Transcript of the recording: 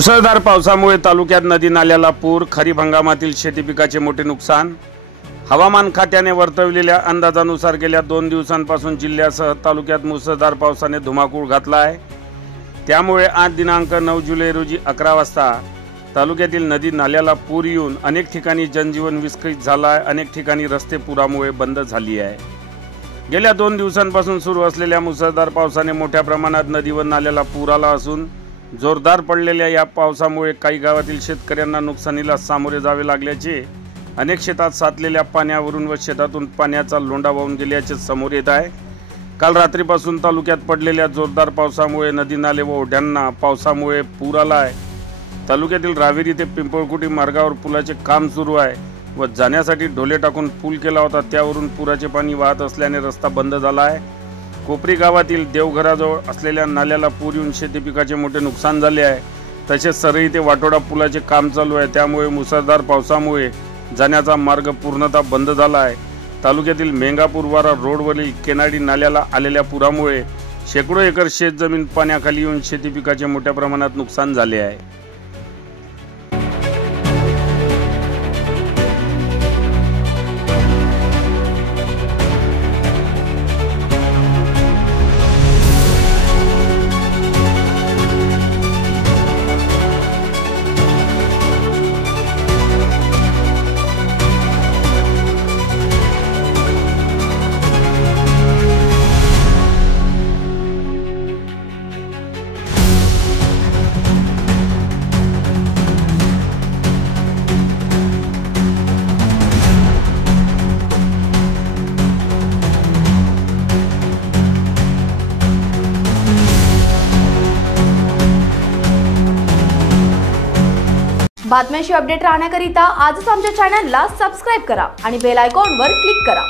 मुसळधार पावसामुळे तालुक्यात नदी नाल्याला पूर, खरीप हंगामातील शेती पिकाचे मोठे नुकसान। हवामान खात्याने वर्तवलेल्या अंदाजानुसार गेल्या 2 दिवसांपासून जिल्ह्यासह तालुक्यात मुसळधार पावसाने धुमाकूळ घातला आहे। त्यामुळे आज दिनांक 9 जुलै रोजी 11 वाजता तालुक्यातील नदी नाल्याला पूर येऊन अनेक ठिकाणी जनजीवन विस्कळीत झाला आहे। अनेक ठिकाणी रस्ते पुरामुळे बंद झाली आहे। गेल्या 2 दिवसांपासून सुरू असलेल्या मुसळधार पावसाने मोठ्या प्रमाणात नदी व नाल्याला पूर आला असून जोरदार पडलेल्या या पावसामुळे काही गावातील शेतकऱ्यांना नुकसानीला सामोरे जावे लागल्याचे, अनेक शेतात साचलेल्या पाण्यावरून व शेतातून पाण्याचा लोंढा वाहून गेल्याचे समोर येत आहे। काल रात्रीपासून तालुक्यात पडलेल्या जोरदार पावसामुळे नदी नाले व ओढ्यांना पावसामुळे पूर आला आहे। तालुक्यातील रावेरी ते पिंपळकुटी मार्गावर पुलाचे काम सुरू आहे व जाण्यासाठी ढोले टाकून पूल केला होता, त्यावरून पुराचे पाणी वाहत असल्याने रस्ता बंद झाला आहे। कोपरी गावातील देवघराजवळ असलेल्या नाल्याला पूर येऊन शेती पिकाचे मोठे नुकसान झाले आहे। तसेच सरई ते वाटोडा पुलाचे काम चालू आहे, त्यामुळे मुसळधार पावसामुळे जाण्याचा मार्ग पूर्णतः बंद झाला आहे। तालुक्यातील मेंगापूरवारा रोडवरील केनाडी नाल्याला आलेल्या पुरामुळे शेकडो एकर शेतजमीन पाण्याखाली येऊन शेती पिकाचे मोठ्या प्रमाणात नुकसान झाले आहे। बातम्यांशी अपडेट राहण्याकरिता आजच आमच्या चॅनलला सबस्क्राइब करा आणि बेल आयकॉनवर क्लिक करा।